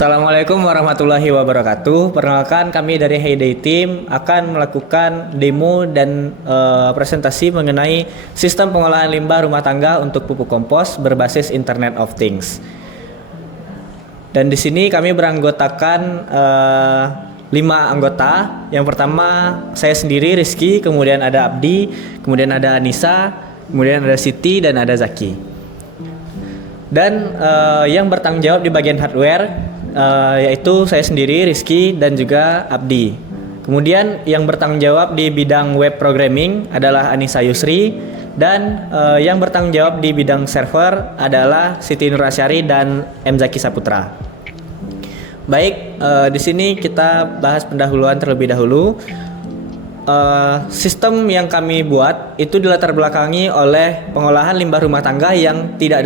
Assalamualaikum warahmatullahi wabarakatuh. Perkenalkan, kami dari Heyday Team akan melakukan demo dan presentasi mengenai sistem pengolahan limbah rumah tangga untuk pupuk kompos berbasis Internet of Things. Dan di sini kami beranggotakan 5 anggota. Yang pertama saya sendiri, Rizky, kemudian ada Abdi, kemudian ada Anissa, kemudian ada Siti, dan ada Zaki. Dan yang bertanggung jawab di bagian hardware yaitu saya sendiri, Rizky, dan juga Abdi. Kemudian yang bertanggung jawab di bidang web programming adalah Anissa Yusri, dan yang bertanggung jawab di bidang server adalah Siti Nurasyari dan M. Zaki Saputra. Baik, di sini kita bahas pendahuluan terlebih dahulu. Sistem yang kami buat itu dilatar belakangi oleh pengolahan limbah rumah tangga yang tidak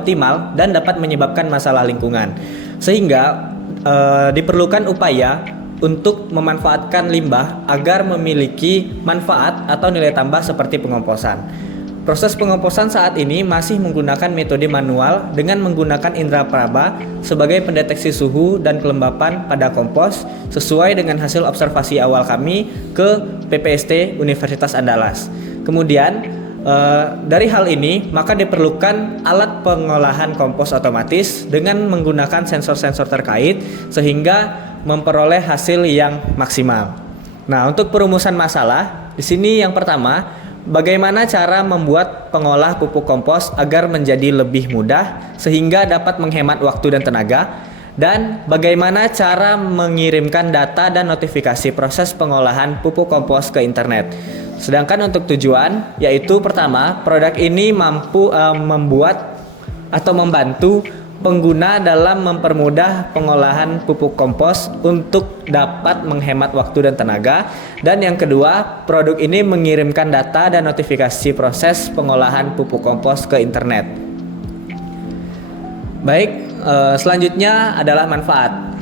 optimal dan dapat menyebabkan masalah lingkungan, sehingga diperlukan upaya untuk memanfaatkan limbah agar memiliki manfaat atau nilai tambah seperti pengomposan. Proses pengomposan saat ini masih menggunakan metode manual dengan menggunakan indera peraba sebagai pendeteksi suhu dan kelembapan pada kompos sesuai dengan hasil observasi awal kami ke PPST Universitas Andalas. Kemudian dari hal ini maka diperlukan alat pengolahan kompos otomatis dengan menggunakan sensor-sensor terkait sehingga memperoleh hasil yang maksimal. Nah, untuk perumusan masalah di sini yang pertama, bagaimana cara membuat pengolah pupuk kompos agar menjadi lebih mudah sehingga dapat menghemat waktu dan tenaga, dan bagaimana cara mengirimkan data dan notifikasi proses pengolahan pupuk kompos ke internet. Sedangkan untuk tujuan yaitu pertama, produk ini mampu membuat atau membantu pengguna dalam mempermudah pengolahan pupuk kompos untuk dapat menghemat waktu dan tenaga. Dan yang kedua, produk ini mengirimkan data dan notifikasi proses pengolahan pupuk kompos ke internet. Baik, selanjutnya adalah manfaat.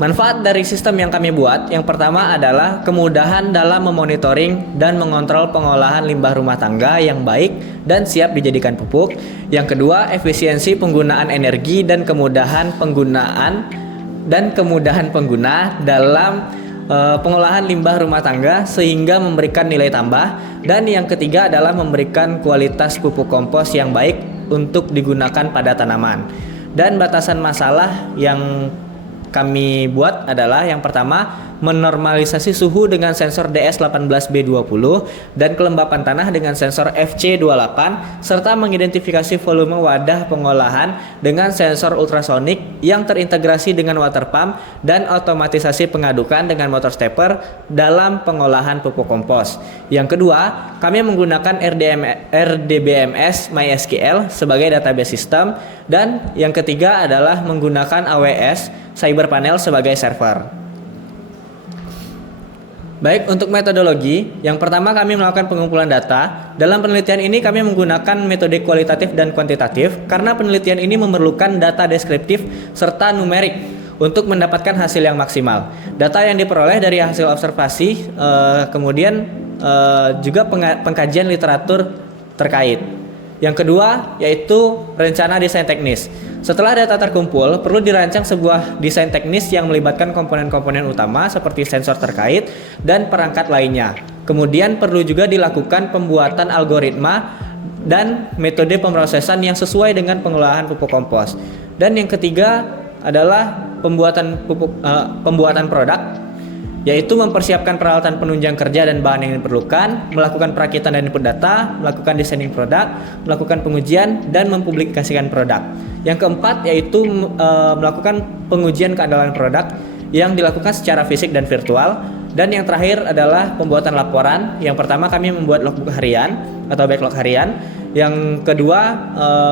Manfaat dari sistem yang kami buat, yang pertama adalah kemudahan dalam memonitoring dan mengontrol pengolahan limbah rumah tangga yang baik dan siap dijadikan pupuk. Yang kedua, efisiensi penggunaan energi dan kemudahan pengguna dalam pengolahan limbah rumah tangga sehingga memberikan nilai tambah. Dan yang ketiga adalah memberikan kualitas pupuk kompos yang baik untuk digunakan pada tanaman. Dan batasan masalah yang kami buat adalah yang pertama, menormalisasi suhu dengan sensor DS18B20 dan kelembapan tanah dengan sensor FC28, serta mengidentifikasi volume wadah pengolahan dengan sensor ultrasonik yang terintegrasi dengan water pump dan otomatisasi pengadukan dengan motor stepper dalam pengolahan pupuk kompos. Yang kedua, kami menggunakan RDBMS MySQL sebagai database system, dan yang ketiga adalah menggunakan AWS Cyberpanel sebagai server. Baik, untuk metodologi, yang pertama kami melakukan pengumpulan data. Dalam penelitian ini kami menggunakan metode kualitatif dan kuantitatif karena penelitian ini memerlukan data deskriptif serta numerik untuk mendapatkan hasil yang maksimal. Data yang diperoleh dari hasil observasi, kemudian juga pengkajian literatur terkait. Yang kedua yaitu rencana desain teknis. Setelah data terkumpul, perlu dirancang sebuah desain teknis yang melibatkan komponen-komponen utama seperti sensor terkait dan perangkat lainnya. Kemudian perlu juga dilakukan pembuatan algoritma dan metode pemrosesan yang sesuai dengan pengolahan pupuk kompos. Dan yang ketiga adalah pembuatan produk, yaitu mempersiapkan peralatan penunjang kerja dan bahan yang diperlukan, melakukan perakitan dan input data, melakukan designing produk, melakukan pengujian, dan mempublikasikan produk. Yang keempat yaitu melakukan pengujian keandalan produk yang dilakukan secara fisik dan virtual. Dan yang terakhir adalah pembuatan laporan. Yang pertama kami membuat logbook harian atau backlog harian. Yang kedua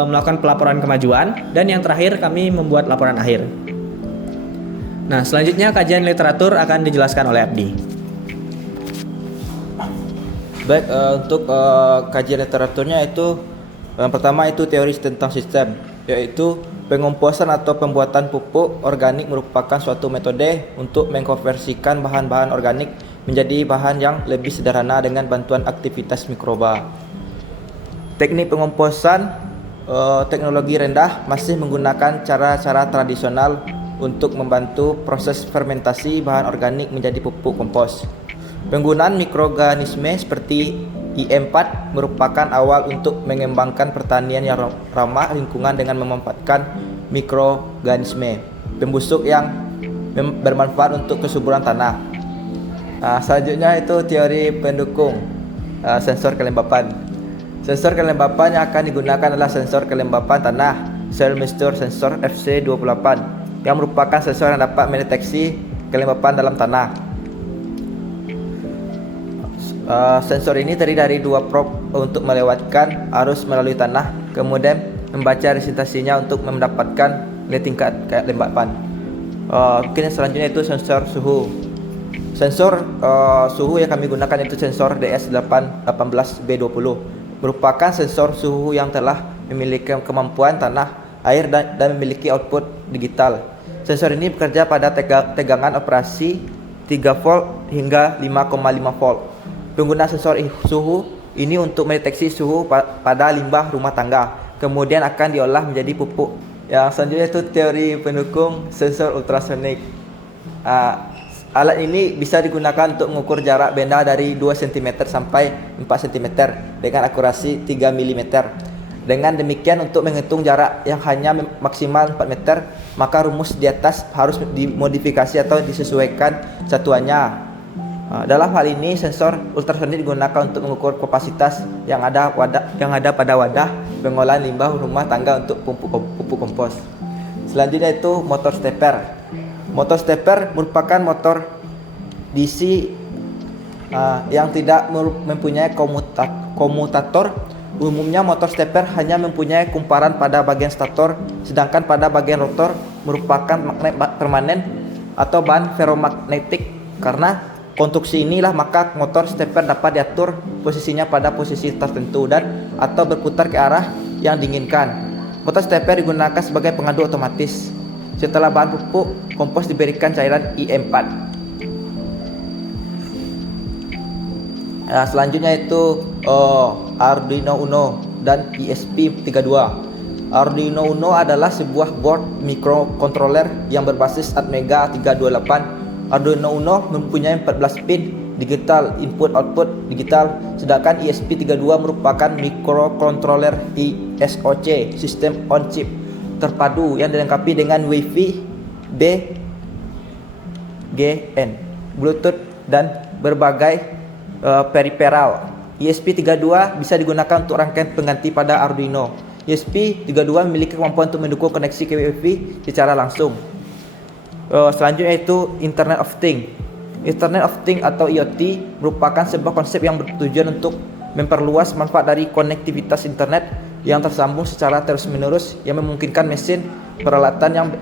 melakukan pelaporan kemajuan. Dan yang terakhir kami membuat laporan akhir. Nah, selanjutnya kajian literatur akan dijelaskan oleh Abdi. Baik, untuk kajian literaturnya itu yang pertama itu teori tentang sistem, yaitu pengomposan atau pembuatan pupuk organik merupakan suatu metode untuk mengkonversikan bahan-bahan organik menjadi bahan yang lebih sederhana dengan bantuan aktivitas mikroba. Teknik pengomposan teknologi rendah masih menggunakan cara-cara tradisional untuk membantu proses fermentasi bahan organik menjadi pupuk kompos. Penggunaan mikroorganisme seperti IM4 merupakan awal untuk mengembangkan pertanian yang ramah lingkungan dengan memanfaatkan mikroorganisme pembusuk yang bermanfaat untuk kesuburan tanah. Selanjutnya itu teori pendukung sensor kelembapan. Sensor kelembapan yang akan digunakan adalah sensor kelembapan tanah Soil Moisture Sensor FC28 yang merupakan sensor yang dapat mendeteksi kelembapan dalam tanah. Sensor ini terdiri dari dua probe untuk melewatkan arus melalui tanah, kemudian membaca resistasinya untuk mendapatkan nilai tingkat kelembapan. Mungkin yang selanjutnya itu sensor suhu. Sensor suhu yang kami gunakan itu sensor DS18B20, merupakan sensor suhu yang telah memiliki kemampuan tanah, air dan memiliki output digital. Sensor ini bekerja pada tegangan operasi 3 volt hingga 5,5 volt. Penggunaan sensor suhu ini untuk mendeteksi suhu pada limbah rumah tangga, kemudian akan diolah menjadi pupuk. Yang selanjutnya itu teori pendukung sensor ultrasonik. Alat ini bisa digunakan untuk mengukur jarak benda dari 2 cm sampai 4 cm dengan akurasi 3 mm. Dengan demikian, untuk menghitung jarak yang hanya maksimal 4 meter, maka rumus di atas harus dimodifikasi atau disesuaikan satuannya. Dalam hal ini, sensor ultrasonik digunakan untuk mengukur kapasitas yang ada pada wadah pengolahan limbah rumah tangga untuk pupuk kompos. Selanjutnya itu motor stepper. Motor stepper merupakan motor DC yang tidak mempunyai komutator. Umumnya motor stepper hanya mempunyai kumparan pada bagian stator, sedangkan pada bagian rotor merupakan magnet permanen atau bahan ferromagnetik. Karena konstruksi inilah maka motor stepper dapat diatur posisinya pada posisi tertentu dan atau berputar ke arah yang diinginkan. Motor stepper digunakan sebagai pengaduk otomatis. Setelah bahan pupuk kompos diberikan cairan IM4. Selanjutnya itu Arduino Uno dan ESP32. Arduino Uno adalah sebuah board microcontroller yang berbasis Atmega 328. Arduino Uno mempunyai 14 pin digital input-output digital, sedangkan ESP32 merupakan microcontroller SoC (System on Chip) terpadu yang dilengkapi dengan Wi-Fi, BGN, Bluetooth dan berbagai peripheral. ESP32 bisa digunakan untuk rangkaian pengganti pada Arduino. ESP32 memiliki kemampuan untuk mendukung koneksi ke Wi-Fi secara langsung. Selanjutnya itu Internet of Things. Internet of Things atau IoT merupakan sebuah konsep yang bertujuan untuk memperluas manfaat dari konektivitas internet yang tersambung secara terus-menerus yang memungkinkan mesin, peralatan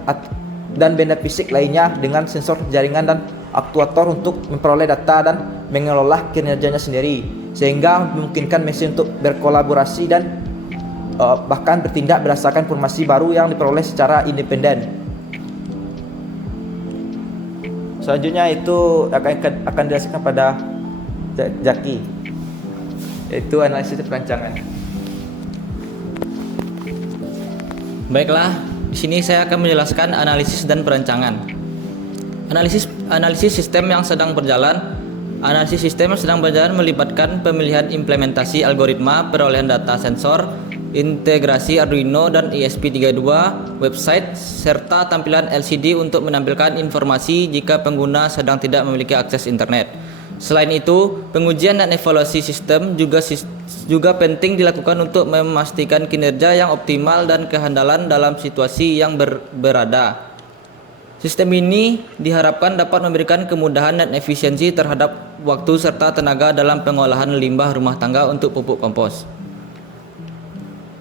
dan benda fisik lainnya dengan sensor jaringan dan aktuator untuk memperoleh data dan mengelola kinerjanya sendiri, sehingga memungkinkan mesin untuk berkolaborasi dan bahkan bertindak berdasarkan informasi baru yang diperoleh secara independen. Selanjutnya itu akan dijelaskan pada Jaki, yaitu analisis perancangan. Baiklah, di sini saya akan menjelaskan analisis dan perancangan. Analisis sistem yang sedang berjalan. Analisis sistem yang sedang berjalan melibatkan pemilihan implementasi algoritma perolehan data sensor, integrasi Arduino dan ESP32, website, serta tampilan LCD untuk menampilkan informasi jika pengguna sedang tidak memiliki akses internet. Selain itu, pengujian dan evaluasi sistem juga penting dilakukan untuk memastikan kinerja yang optimal dan kehandalan dalam situasi yang berada. Sistem ini diharapkan dapat memberikan kemudahan dan efisiensi terhadap waktu serta tenaga dalam pengolahan limbah rumah tangga untuk pupuk kompos.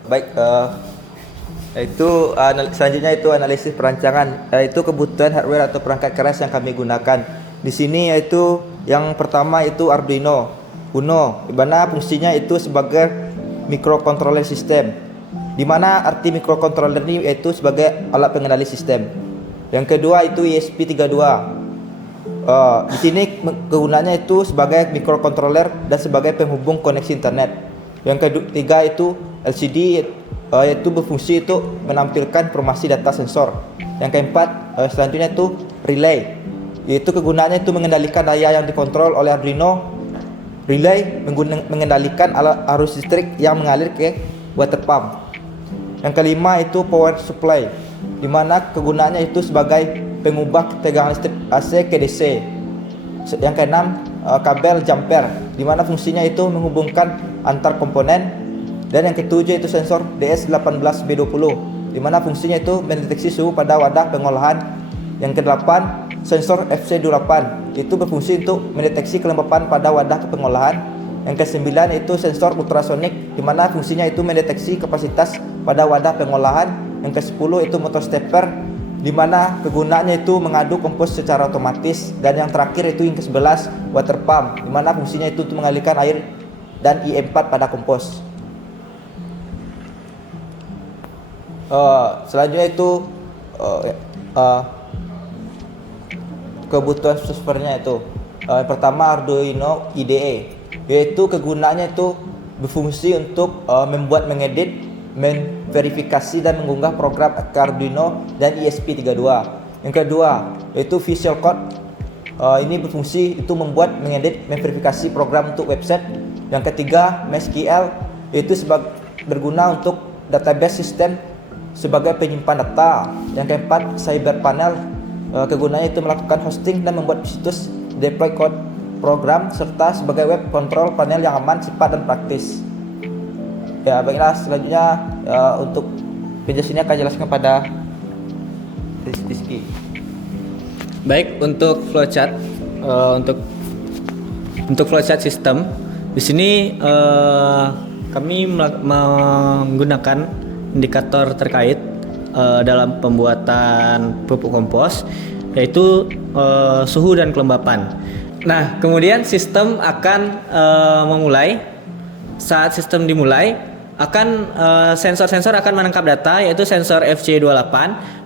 Baik, selanjutnya itu analisis perancangan, yaitu kebutuhan hardware atau perangkat keras yang kami gunakan. Di sini yaitu yang pertama itu Arduino Uno, di mana fungsinya itu sebagai microcontroller sistem. Di mana arti microcontroller ini yaitu sebagai alat pengendali sistem. Yang kedua itu ESP32. Di sini kegunaannya itu sebagai microcontroller dan sebagai penghubung koneksi internet. Yang ketiga itu LCD yaitu berfungsi untuk menampilkan informasi data sensor. Yang keempat, selanjutnya itu relay, yaitu kegunaannya itu mengendalikan daya yang dikontrol oleh Arduino. Relay mengendalikan arus listrik yang mengalir ke water pump. Yang kelima itu power supply, di mana kegunaannya itu sebagai pengubah tegangan listrik AC ke DC. Yang keenam, kabel jumper, di mana fungsinya itu menghubungkan antar komponen. Dan yang ketujuh itu sensor DS18B20, di mana fungsinya itu mendeteksi suhu pada wadah pengolahan. Yang kedelapan, sensor FC28, itu berfungsi untuk mendeteksi kelembapan pada wadah pengolahan. Yang kesembilan itu sensor ultrasonik, di mana fungsinya itu mendeteksi kapasitas pada wadah pengolahan. Yang kesepuluh itu motor stepper, di mana kegunaannya itu mengaduk kompos secara otomatis. Dan yang terakhir itu yang ke-11 water pump, di mana fungsinya itu untuk mengalirkan air dan IE4 pada kompos. Selanjutnya itu kebutuhan softwarenya itu. Yang pertama Arduino IDE, yaitu kegunaannya itu berfungsi untuk membuat, mengedit, memverifikasi dan mengunggah program ke Arduino dan ESP32. Yang kedua yaitu Visual Code, ini berfungsi itu membuat, mengedit, memverifikasi program untuk website. Yang ketiga MySQL, yaitu berguna untuk database sistem sebagai penyimpan data. Yang keempat CyberPanel, kegunaannya itu melakukan hosting dan membuat situs, deploy code program, serta sebagai web control panel yang aman, cepat dan praktis. Ya, baiklah, selanjutnya untuk penjelasannya akan jelaskan pada Rizky. Baik, untuk flowchart, untuk flowchart sistem di sini kami menggunakan indikator terkait dalam pembuatan pupuk kompos, yaitu suhu dan kelembapan. Nah, kemudian sistem akan memulai. Saat sistem dimulai, akan sensor-sensor akan menangkap data, yaitu sensor FC28,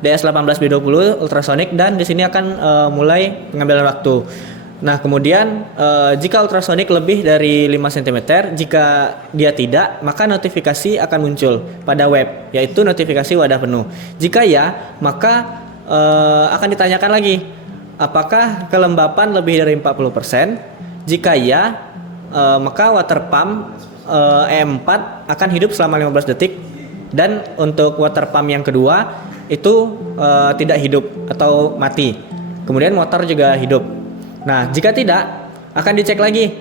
DS18B20 ultrasonic, dan di sini akan mulai pengambilan waktu. Nah, kemudian jika ultrasonic lebih dari 5 cm, jika dia tidak, maka notifikasi akan muncul pada web, yaitu notifikasi wadah penuh. Jika ya, maka akan ditanyakan lagi, apakah kelembapan lebih dari 40%? Jika ya, maka water pump E4 akan hidup selama 15 detik, dan untuk water pump yang kedua itu tidak hidup atau mati. Kemudian motor juga hidup. Nah, jika tidak, akan dicek lagi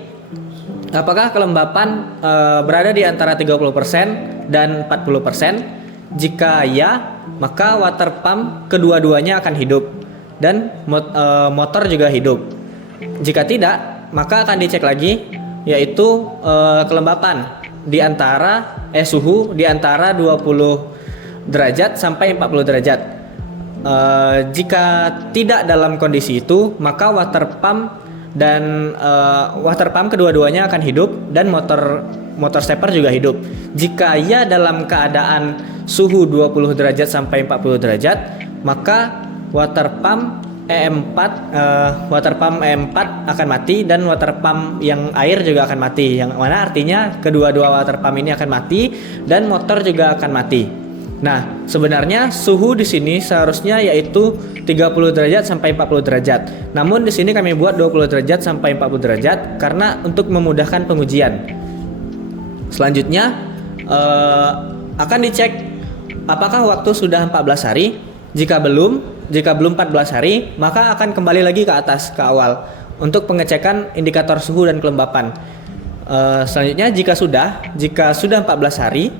apakah kelembapan berada di antara 30% dan 40%. Jika ya, maka water pump kedua-duanya akan hidup dan motor juga hidup. Jika tidak, maka akan dicek lagi, yaitu kelembapan di antara suhu di antara 20 derajat sampai 40 derajat. Jika tidak dalam kondisi itu, maka water pump kedua-duanya akan hidup dan motor stepper juga hidup. Jika ya dalam keadaan suhu 20 derajat sampai 40 derajat, maka water pump E4 akan mati, dan water pump yang air juga akan mati, yang mana artinya kedua-dua water pump ini akan mati dan motor juga akan mati. Nah, sebenarnya suhu di sini seharusnya yaitu 30 derajat sampai 40 derajat. Namun di sini kami buat 20 derajat sampai 40 derajat karena untuk memudahkan pengujian. Selanjutnya akan dicek apakah waktu sudah 14 hari. Jika belum 14 hari, maka akan kembali lagi ke atas, ke awal untuk pengecekan indikator suhu dan kelembapan. Selanjutnya jika sudah 14 hari,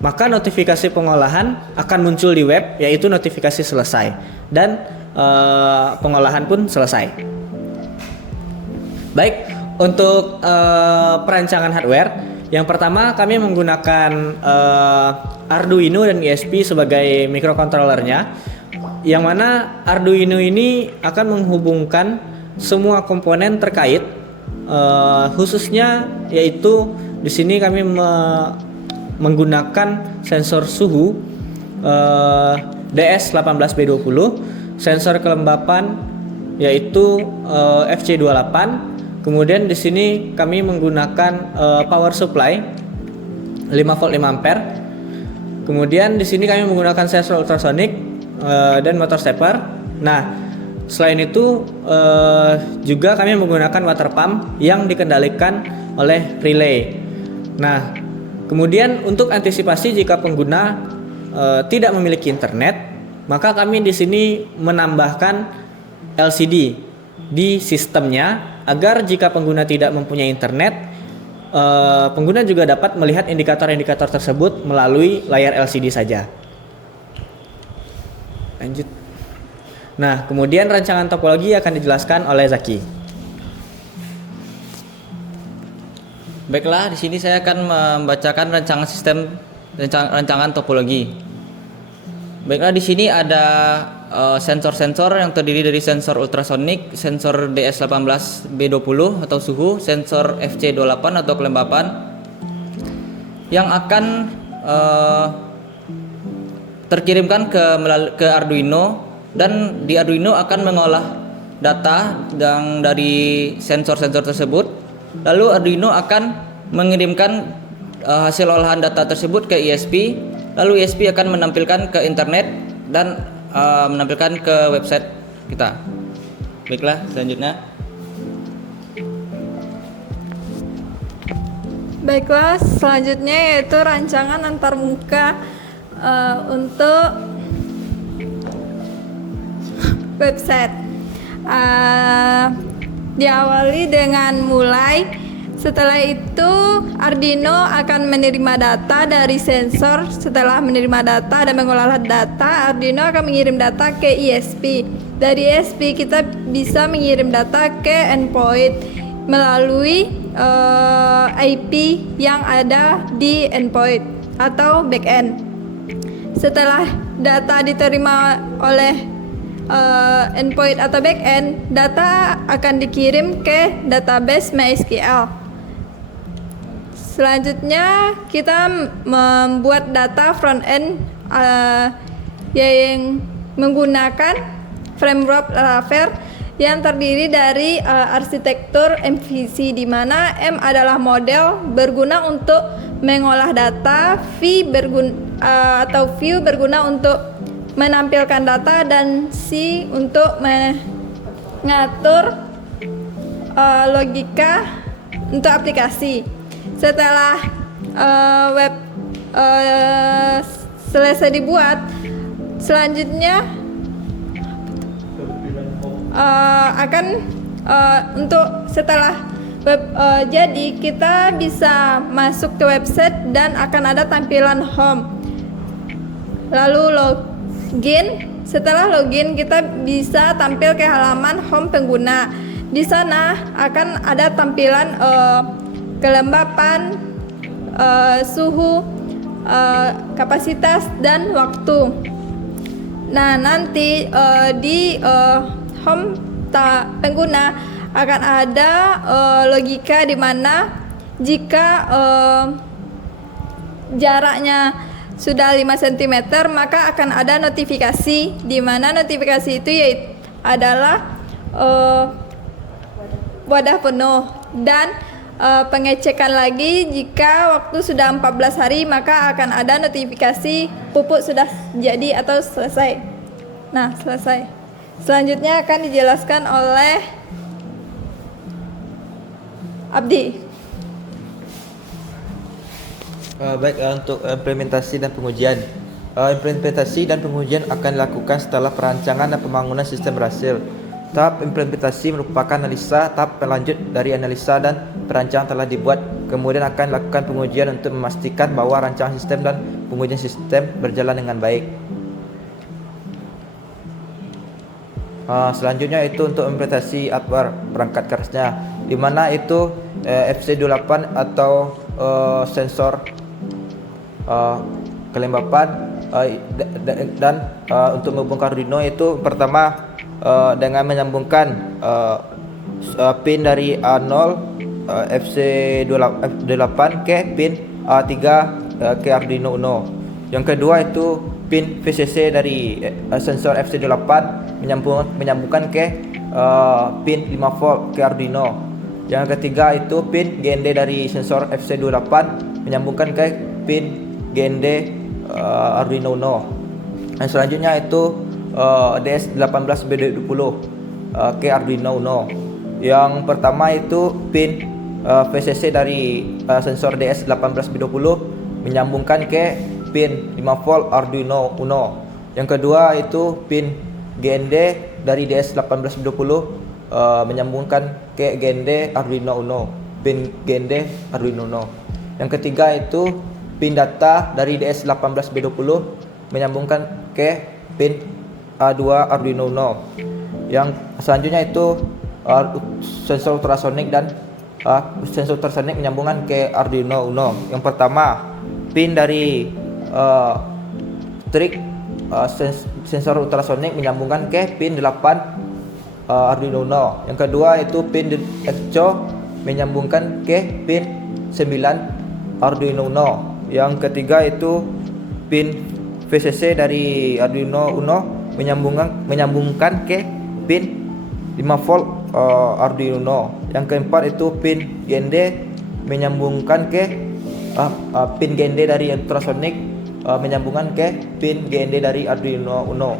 maka notifikasi pengolahan akan muncul di web, yaitu notifikasi selesai, dan pengolahan pun selesai. Baik, untuk perancangan hardware, yang pertama kami menggunakan Arduino dan ESP sebagai microcontrollernya, yang mana Arduino ini akan menghubungkan semua komponen terkait, khususnya yaitu di sini kami menggunakan sensor suhu DS18B20, sensor kelembapan yaitu FC28. Kemudian di sini kami menggunakan power supply 5 volt 5 ampere. Kemudian di sini kami menggunakan sensor ultrasonic dan motor stepper. Nah, selain itu juga kami menggunakan water pump yang dikendalikan oleh relay. Nah, kemudian untuk antisipasi jika pengguna tidak memiliki internet, maka kami di sini menambahkan LCD di sistemnya agar jika pengguna tidak mempunyai internet, pengguna juga dapat melihat indikator-indikator tersebut melalui layar LCD saja. Lanjut. Nah, kemudian rancangan topologi akan dijelaskan oleh Zaki. Baiklah, di sini saya akan membacakan rancangan topologi. Baiklah, di sini ada sensor-sensor yang terdiri dari sensor ultrasonik, sensor DS18B20 atau suhu, sensor FC28 atau kelembapan yang akan terkirimkan ke Arduino, dan di Arduino akan mengolah data yang dari sensor-sensor tersebut. Lalu Arduino akan mengirimkan hasil olahan data tersebut ke ISP. Lalu ISP akan menampilkan ke internet dan menampilkan ke website kita. Baiklah, selanjutnya. Baiklah, selanjutnya yaitu rancangan antarmuka untuk website. Diawali dengan setelah itu Arduino akan menerima data dari sensor. Setelah menerima data dan mengolah data, Arduino akan mengirim data ke ISP. Dari ISP kita bisa mengirim data ke endpoint melalui IP yang ada di endpoint atau backend. Setelah data diterima oleh endpoint atau backend, data akan dikirim ke database MySQL. Selanjutnya kita membuat data front end yang menggunakan framework Laravel yang terdiri dari arsitektur MVC, di mana M adalah model berguna untuk mengolah data, V berguna untuk menampilkan data, dan C untuk mengatur logika untuk aplikasi. Setelah web selesai dibuat, selanjutnya untuk setelah web jadi, kita bisa masuk ke website dan akan ada tampilan home. Lalu login. Setelah login, kita bisa tampil ke halaman home pengguna. Di sana akan ada tampilan kelembapan, suhu, kapasitas, dan waktu. Nah, nanti di home pengguna akan ada logika di mana jika jaraknya sudah 5 cm, maka akan ada notifikasi, di mana notifikasi itu adalah wadah penuh, dan pengecekan lagi jika waktu sudah 14 hari, maka akan ada notifikasi pupuk sudah jadi atau selesai. Nah, selesai. Selanjutnya akan dijelaskan oleh Abdi. Baik, untuk implementasi dan pengujian. Implementasi dan pengujian akan dilakukan setelah perancangan dan pembangunan sistem berhasil. Tahap implementasi merupakan analisa. Tahap lanjut dari analisa dan perancangan telah dibuat. Kemudian akan dilakukan pengujian untuk memastikan bahwa rancangan sistem dan pengujian sistem berjalan dengan baik. Selanjutnya itu untuk implementasi hardware perangkat kerasnya, di mana itu FC28 atau sensor kelembapan, dan untuk menghubungkan Arduino itu pertama dengan menyambungkan pin dari A0 FC28 ke pin A3 ke Arduino Uno. Yang kedua itu pin VCC dari sensor FC28 menyambungkan ke pin 5 volt ke Arduino. Yang ketiga itu pin GND dari sensor FC28 menyambungkan ke pin GND Arduino Uno. Yang selanjutnya itu DS18B20 ke Arduino Uno. Yang pertama itu pin VCC dari sensor DS18B20 menyambungkan ke pin 5 volt Arduino Uno. Yang kedua itu pin GND dari DS18B20 menyambungkan ke GND Arduino Uno. Pin GND Arduino Uno. Yang ketiga itu pin data dari DS18B20 menyambungkan ke pin A2 Arduino Uno. Yang selanjutnya itu sensor ultrasonik dan sensor ultrasonik menyambungkan ke Arduino Uno. Yang pertama pin dari trik sensor ultrasonik menyambungkan ke pin 8 Arduino Uno. Yang kedua itu pin EXO menyambungkan ke pin 9 Arduino Uno. Yang ketiga itu pin VCC dari Arduino Uno menyambungkan ke pin 5 volt Arduino Uno. Yang keempat itu pin GND menyambungkan ke pin GND dari ultrasonik menyambungkan ke pin GND dari Arduino Uno.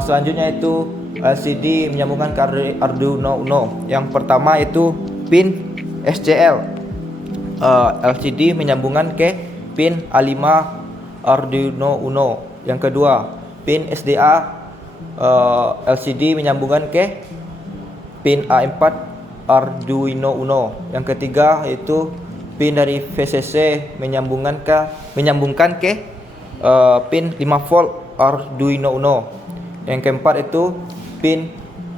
Selanjutnya itu LCD menyambungkan ke Arduino Uno. Yang pertama itu pin SCL LCD menyambungkan ke pin A5 Arduino Uno. Yang kedua pin SDA LCD menyambungkan ke pin A4 Arduino Uno. Yang ketiga itu pin dari VCC menyambungkan ke pin 5 volt Arduino Uno. Yang keempat itu pin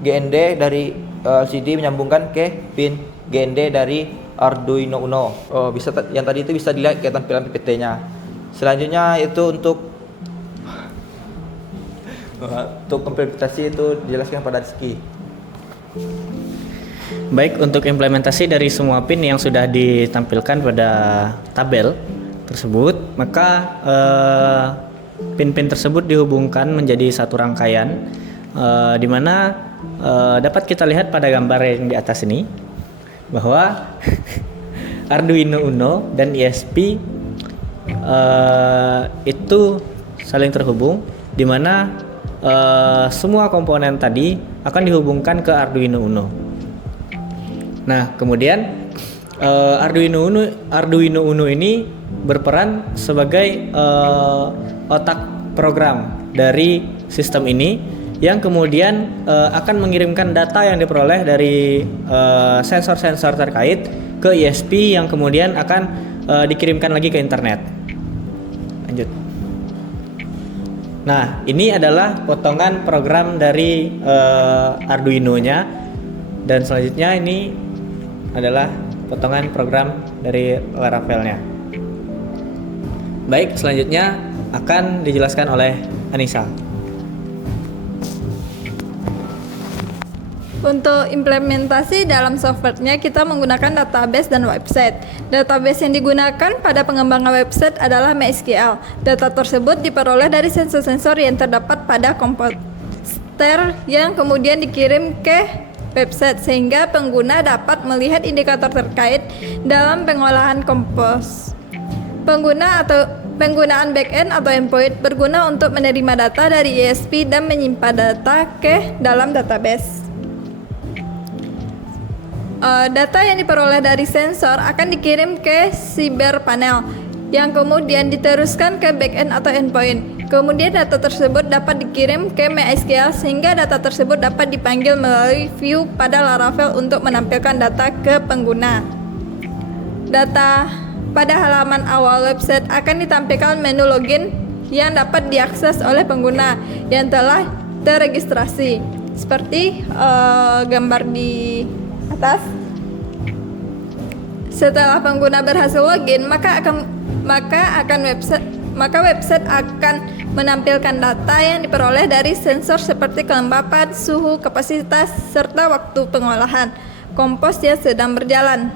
GND dari LCD menyambungkan ke pin GND dari Arduino Uno. Yang tadi itu bisa dilihat ke tampilan PPT-nya. Selanjutnya itu untuk implementasi itu dijelaskan pada Rizky. Baik, untuk implementasi dari semua pin yang sudah ditampilkan pada tabel tersebut, maka pin-pin tersebut dihubungkan menjadi satu rangkaian, di mana dapat kita lihat pada gambar yang di atas ini bahwa Arduino Uno dan ESP itu saling terhubung, di mana semua komponen tadi akan dihubungkan ke Arduino Uno. Nah, kemudian Arduino Uno ini berperan sebagai otak program dari sistem ini, yang kemudian akan mengirimkan data yang diperoleh dari sensor-sensor terkait ke ESP, yang kemudian akan dikirimkan lagi ke internet. Lanjut. Nah, ini adalah potongan program dari Arduino-nya, dan selanjutnya ini adalah potongan program dari Laravel-nya. Baik, selanjutnya akan dijelaskan oleh Anissa. Untuk implementasi dalam softwarenya kita menggunakan database dan website. Database yang digunakan pada pengembangan website adalah MySQL. Data tersebut diperoleh dari sensor-sensor yang terdapat pada komputer yang kemudian dikirim ke website, sehingga pengguna dapat melihat indikator terkait dalam pengolahan kompos. Penggunaan backend atau endpoint berguna untuk menerima data dari ESP dan menyimpan data ke dalam database. Data yang diperoleh dari sensor akan dikirim ke cyberpanel, yang kemudian diteruskan ke backend atau endpoint. Kemudian data tersebut dapat dikirim ke MySQL, sehingga data tersebut dapat dipanggil melalui view pada Laravel untuk menampilkan data ke pengguna. Data pada halaman awal website akan ditampilkan menu login yang dapat diakses oleh pengguna yang telah terregistrasi, seperti gambar di atas. Setelah pengguna berhasil login, maka website akan menampilkan data yang diperoleh dari sensor seperti kelembapan, suhu, kapasitas, serta waktu pengolahan kompos yang sedang berjalan.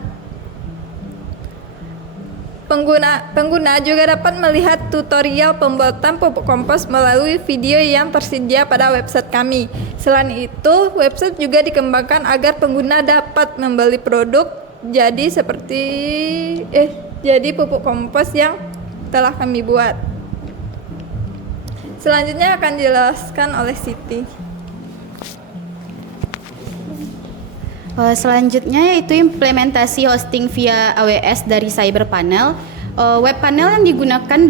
Pengguna juga dapat melihat tutorial pembuatan pupuk kompos melalui video yang tersedia pada website kami. Selain itu, website juga dikembangkan agar pengguna dapat membeli produk jadi pupuk kompos yang telah kami buat. Selanjutnya akan dijelaskan oleh Siti. Selanjutnya yaitu implementasi hosting via AWS dari CyberPanel. Web panel yang digunakan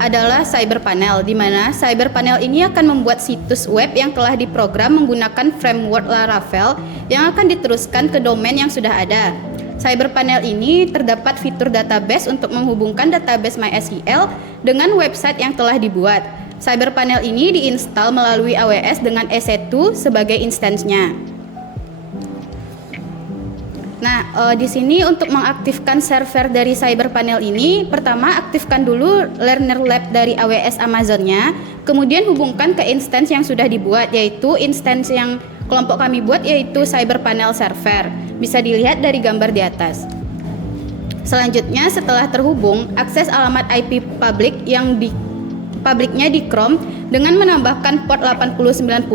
adalah CyberPanel, di mana CyberPanel ini akan membuat situs web yang telah diprogram menggunakan framework Laravel yang akan diteruskan ke domain yang sudah ada. CyberPanel ini terdapat fitur database untuk menghubungkan database MySQL dengan website yang telah dibuat. CyberPanel ini diinstal melalui AWS dengan EC2 sebagai instansnya. Nah, di sini untuk mengaktifkan server dari CyberPanel ini, pertama aktifkan dulu Learner Lab dari AWS Amazonnya, kemudian hubungkan ke instance yang sudah dibuat, yaitu instance yang kelompok kami buat yaitu CyberPanel Server. Bisa dilihat dari gambar di atas. Selanjutnya, setelah terhubung, akses alamat IP public publiknya di Chrome dengan menambahkan port 8090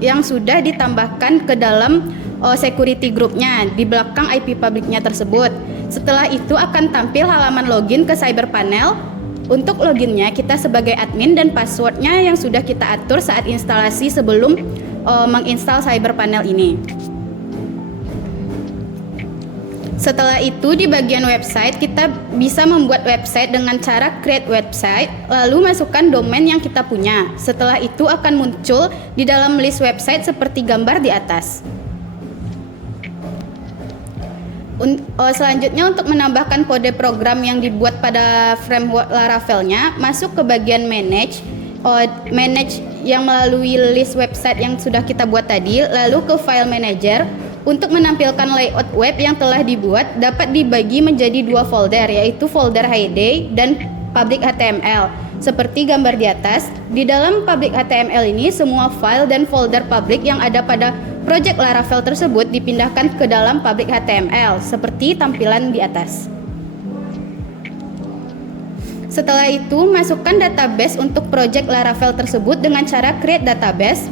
yang sudah ditambahkan ke dalam security groupnya di belakang IP publiknya tersebut. Setelah itu akan tampil halaman login ke CyberPanel. Untuk loginnya kita sebagai admin dan passwordnya yang sudah kita atur saat instalasi sebelum menginstal CyberPanel ini. Setelah itu di bagian website kita bisa membuat website dengan cara create website, lalu masukkan domain yang kita punya. Setelah itu akan muncul di dalam list website seperti gambar di atas. Selanjutnya untuk menambahkan kode program yang dibuat pada framework Laravelnya, masuk ke bagian manage yang melalui list website yang sudah kita buat tadi, lalu ke file manager. Untuk menampilkan layout web yang telah dibuat dapat dibagi menjadi dua folder, yaitu folder heyday dan public HTML. Seperti gambar di atas, di dalam public HTML ini semua file dan folder public yang ada pada project Laravel tersebut dipindahkan ke dalam public HTML seperti tampilan di atas. Setelah itu, masukkan database untuk project Laravel tersebut dengan cara create database.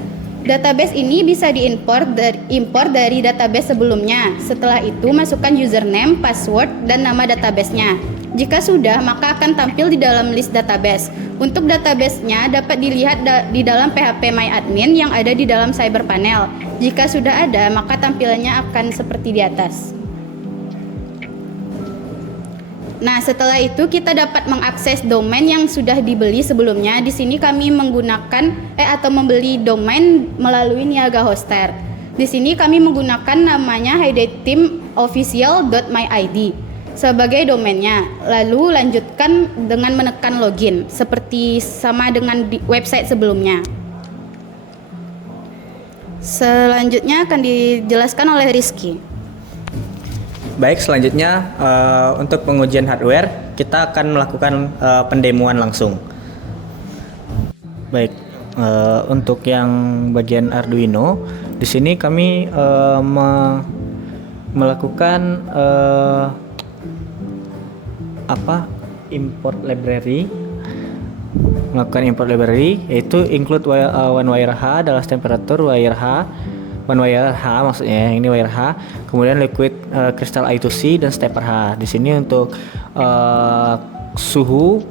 Database ini bisa import dari database sebelumnya. Setelah itu, masukkan username, password, dan nama databasenya. Jika sudah, maka akan tampil di dalam list database. Untuk databasenya dapat dilihat di dalam PHP MyAdmin yang ada di dalam CyberPanel. Jika sudah ada, maka tampilannya akan seperti di atas. Nah, setelah itu kita dapat mengakses domain yang sudah dibeli sebelumnya. Di sini kami menggunakan atau membeli domain melalui Niaga Hoster. Di sini kami menggunakan namanya highdateteamofficial.myid sebagai domainnya. Lalu lanjutkan dengan menekan login seperti sama dengan di website sebelumnya. Selanjutnya akan dijelaskan oleh Rizky. Baik, selanjutnya untuk pengujian hardware kita akan melakukan pendemoan langsung. Baik, untuk yang bagian Arduino, di sini kami melakukan import library, yaitu include one wire H, adalah temperature wire H. One wire H maksudnya, ini wire H, kemudian liquid crystal I2C dan stepper H. Di sini untuk suhu,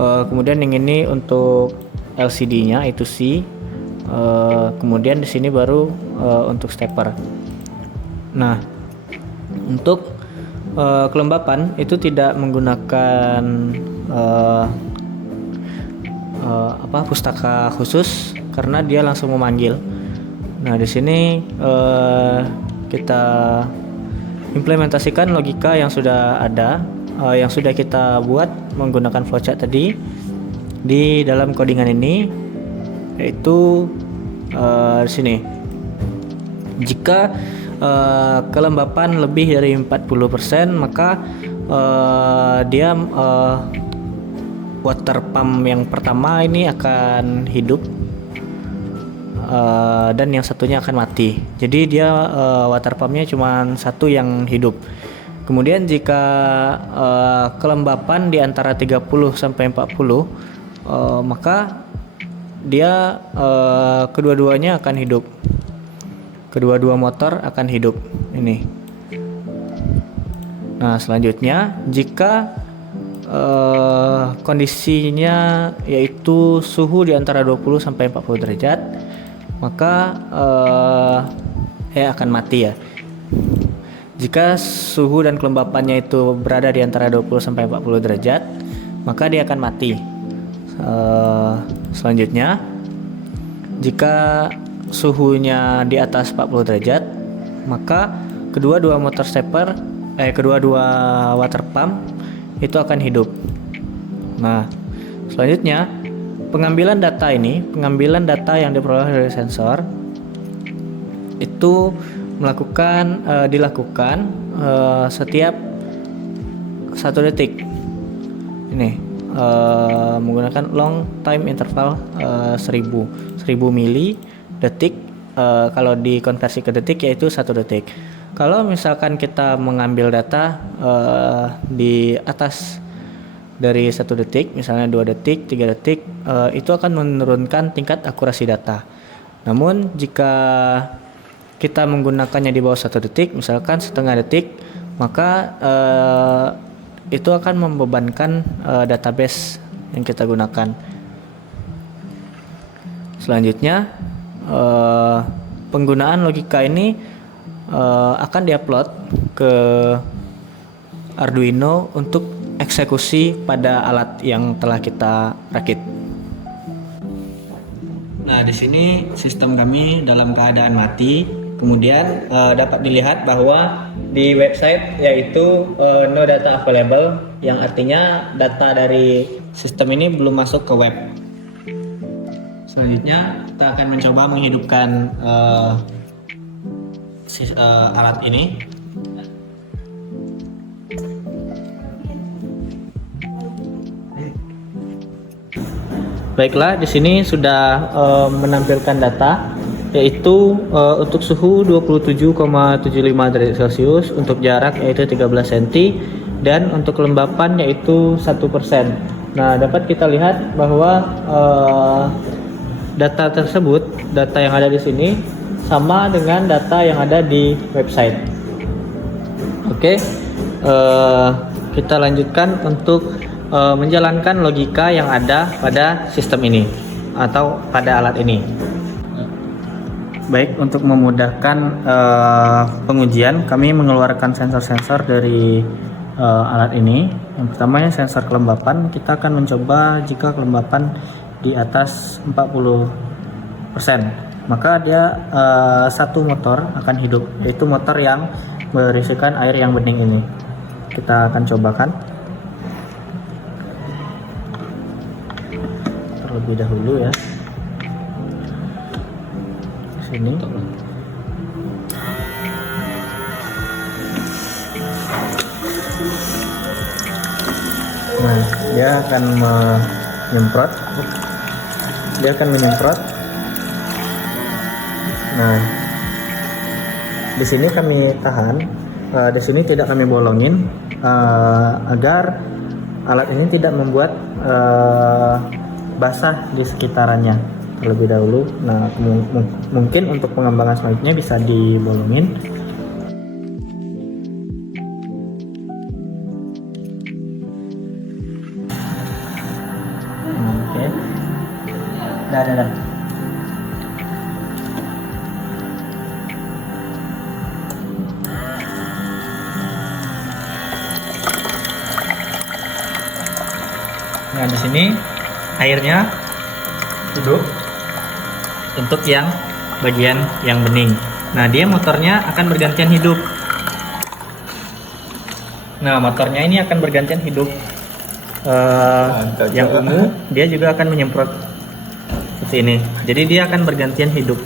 kemudian yang ini untuk LCD-nya I2C, kemudian di sini baru untuk stepper. Nah, untuk kelembapan itu tidak menggunakan pustaka khusus karena dia langsung memanggil. Nah, di sini kita implementasikan logika yang sudah ada, yang sudah kita buat menggunakan flowchart tadi di dalam codingan ini, yaitu di sini. Jika kelembapan lebih dari 40%, maka dia water pump yang pertama ini akan hidup. Dan yang satunya akan mati. Jadi dia water pumpnya cuma satu yang hidup. Kemudian jika kelembapan di antara 30 sampai 40, maka dia kedua-duanya akan hidup. Kedua-dua motor akan hidup ini. Nah, selanjutnya jika kondisinya yaitu suhu di antara 20 sampai 40 derajat, maka akan mati ya. Jika suhu dan kelembapannya itu berada di antara 20 sampai 40 derajat, maka dia akan mati. Selanjutnya, jika suhunya di atas 40 derajat, maka kedua-dua water pump itu akan hidup. Nah, selanjutnya pengambilan data yang diperoleh dari sensor itu dilakukan setiap 1 detik. Ini menggunakan long time interval 1000 mili detik. Kalau dikonversi ke detik yaitu 1 detik. Kalau misalkan kita mengambil data di atas dari 1 detik, misalnya 2 detik, 3 detik, itu akan menurunkan tingkat akurasi data. Namun jika kita menggunakannya di bawah 1 detik, misalkan setengah detik, maka itu akan membebankan database yang kita gunakan. Selanjutnya, penggunaan logika ini akan diupload ke Arduino untuk eksekusi pada alat yang telah kita rakit. Nah, di sini sistem kami dalam keadaan mati. Kemudian dapat dilihat bahwa di website yaitu no data available, yang artinya data dari sistem ini belum masuk ke web. Selanjutnya kita akan mencoba menghidupkan alat ini. Baiklah, di sini sudah menampilkan data, yaitu untuk suhu 27,75 derajat Celcius, untuk jarak yaitu 13 cm, dan untuk kelembapan yaitu 1%. Nah, dapat kita lihat bahwa data tersebut, data yang ada di sini sama dengan data yang ada di website. Oke, kita lanjutkan untuk menjalankan logika yang ada pada sistem ini atau pada alat ini. Baik, untuk memudahkan pengujian, kami mengeluarkan sensor-sensor dari alat ini. Yang pertamanya sensor kelembapan. Kita akan mencoba jika kelembapan di atas 40%, maka dia satu motor akan hidup, yaitu motor yang berisikan air yang bening ini. Kita akan cobakan terlebih dahulu ya. Sini. Nah, dia akan menyemprot. Nah, di sini kami tahan. Di sini tidak kami bolongin agar alat ini tidak membuat basah di sekitarannya terlebih dahulu. Nah, mungkin untuk pengembangan selanjutnya bisa dibolongin. Oke. Dah. Nah, di sini airnya duduk untuk yang bagian yang bening. Nah, dia motornya akan bergantian hidup. Nah, motornya ini akan bergantian hidup. Yang ungu dia juga akan menyemprot seperti ini. Jadi dia akan bergantian hidup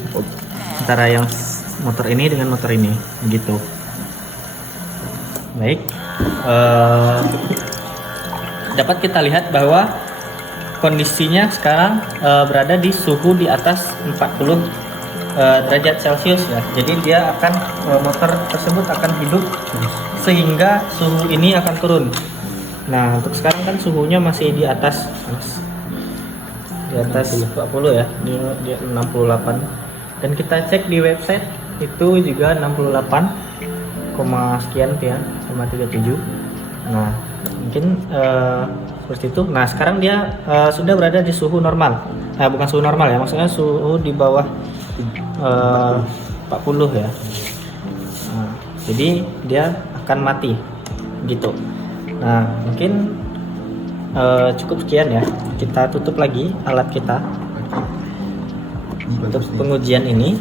antara yang motor ini dengan motor ini, begitu. Baik. Dapat kita lihat bahwa kondisinya sekarang berada di suhu di atas 40 derajat Celcius ya. Jadi dia akan motor tersebut akan hidup sehingga suhu ini akan turun. Nah, untuk sekarang kan suhunya masih di atas 40 ya, di 68. Dan kita cek di website itu juga 68, sekian ya, 37. Nah, mungkin seperti itu. Nah sekarang dia sudah berada di suhu normal, bukan suhu normal ya, maksudnya suhu di bawah 40 ya. Nah, jadi dia akan mati gitu. Nah mungkin cukup sekian ya, kita tutup lagi alat kita untuk pengujian ini.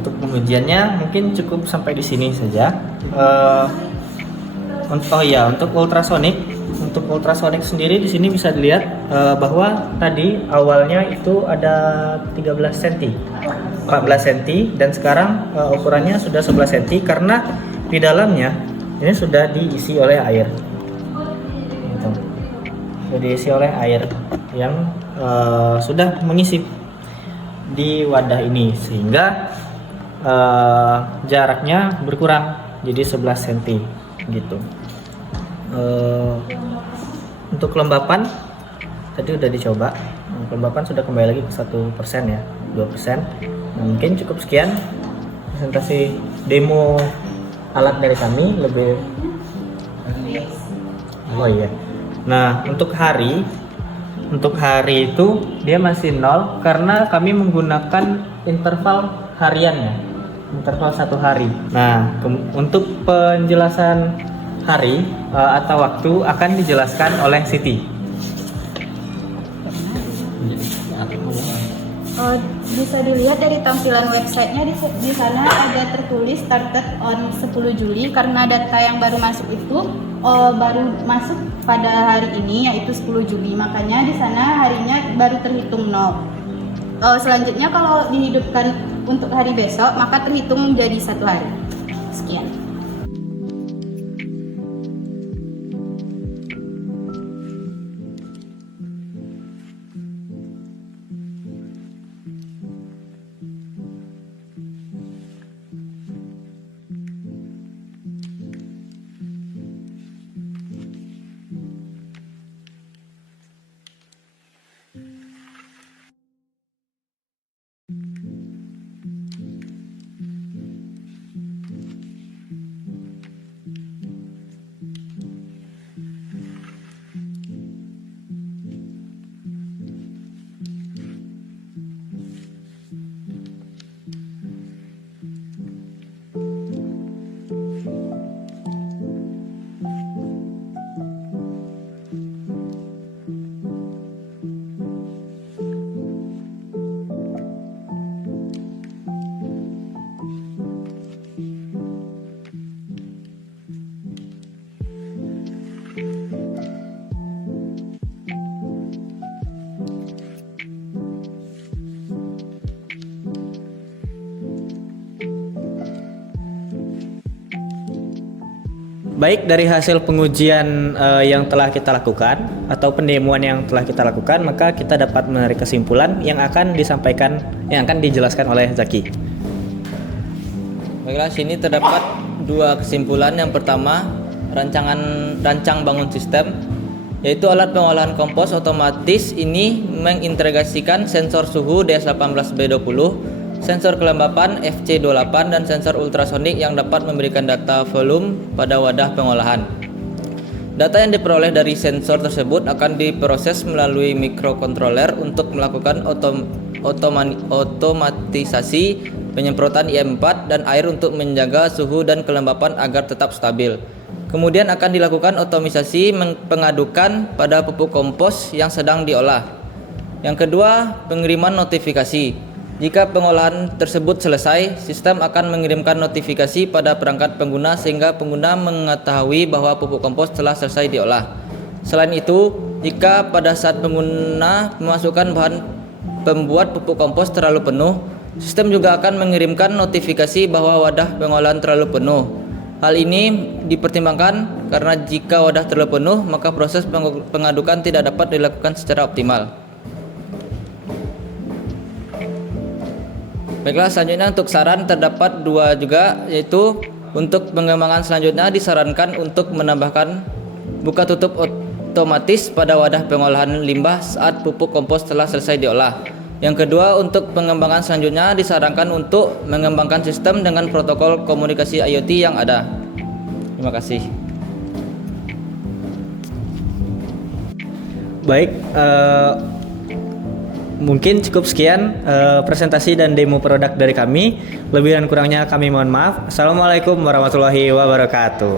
Untuk pengujiannya mungkin cukup sampai di sini saja. Untuk ultrasonik sendiri di sini bisa dilihat bahwa tadi awalnya itu ada 13 cm, 14 cm dan sekarang ukurannya sudah 11 cm karena di dalamnya ini sudah diisi oleh air. Gitu. Sudah diisi oleh air yang sudah mengisi di wadah ini sehingga jaraknya berkurang jadi 11 cm gitu. Untuk kelembapan tadi udah dicoba, kelembapan sudah kembali lagi ke 1% ya, 2%. Nah, mungkin cukup sekian presentasi demo alat dari kami. Nah untuk hari itu dia masih 0 karena kami menggunakan interval hariannya, interval 1 hari. Nah untuk penjelasan hari atau waktu akan dijelaskan oleh Siti. Bisa dilihat dari tampilan websitenya, di sana ada tertulis started on 10 Juli karena data yang baru masuk itu baru masuk pada hari ini yaitu 10 Juli, makanya di sana harinya baru terhitung 0. Selanjutnya kalau dihidupkan untuk hari besok maka terhitung menjadi 1 hari. Sekian. Baik, dari hasil pengujian yang telah kita lakukan atau pendemoan yang telah kita lakukan, maka kita dapat menarik kesimpulan yang akan disampaikan, yang akan dijelaskan oleh Zaki. Baiklah, sini terdapat 2 kesimpulan. Yang pertama, rancang bangun sistem, yaitu alat pengolahan kompos otomatis ini mengintegrasikan sensor suhu DS18B20, sensor kelembapan FC28 dan sensor ultrasonik yang dapat memberikan data volume pada wadah pengolahan. Data yang diperoleh dari sensor tersebut akan diproses melalui mikrokontroler untuk melakukan otomatisasi penyemprotan IM4 dan air untuk menjaga suhu dan kelembapan agar tetap stabil. Kemudian akan dilakukan otomisasi pengadukan pada pupuk kompos yang sedang diolah. Yang kedua, pengiriman notifikasi. Jika pengolahan tersebut selesai, sistem akan mengirimkan notifikasi pada perangkat pengguna sehingga pengguna mengetahui bahwa pupuk kompos telah selesai diolah. Selain itu, jika pada saat pengguna memasukkan bahan pembuat pupuk kompos terlalu penuh, sistem juga akan mengirimkan notifikasi bahwa wadah pengolahan terlalu penuh. Hal ini dipertimbangkan karena jika wadah terlalu penuh, maka proses pengadukan tidak dapat dilakukan secara optimal. Baiklah, selanjutnya untuk saran terdapat 2 juga, yaitu untuk pengembangan selanjutnya disarankan untuk menambahkan buka tutup otomatis pada wadah pengolahan limbah saat pupuk kompos telah selesai diolah. Yang kedua, untuk pengembangan selanjutnya disarankan untuk mengembangkan sistem dengan protokol komunikasi IoT yang ada. Terima kasih. Baik, mungkin cukup sekian presentasi dan demo produk dari kami. Lebih dan kurangnya kami mohon maaf. Assalamualaikum warahmatullahi wabarakatuh.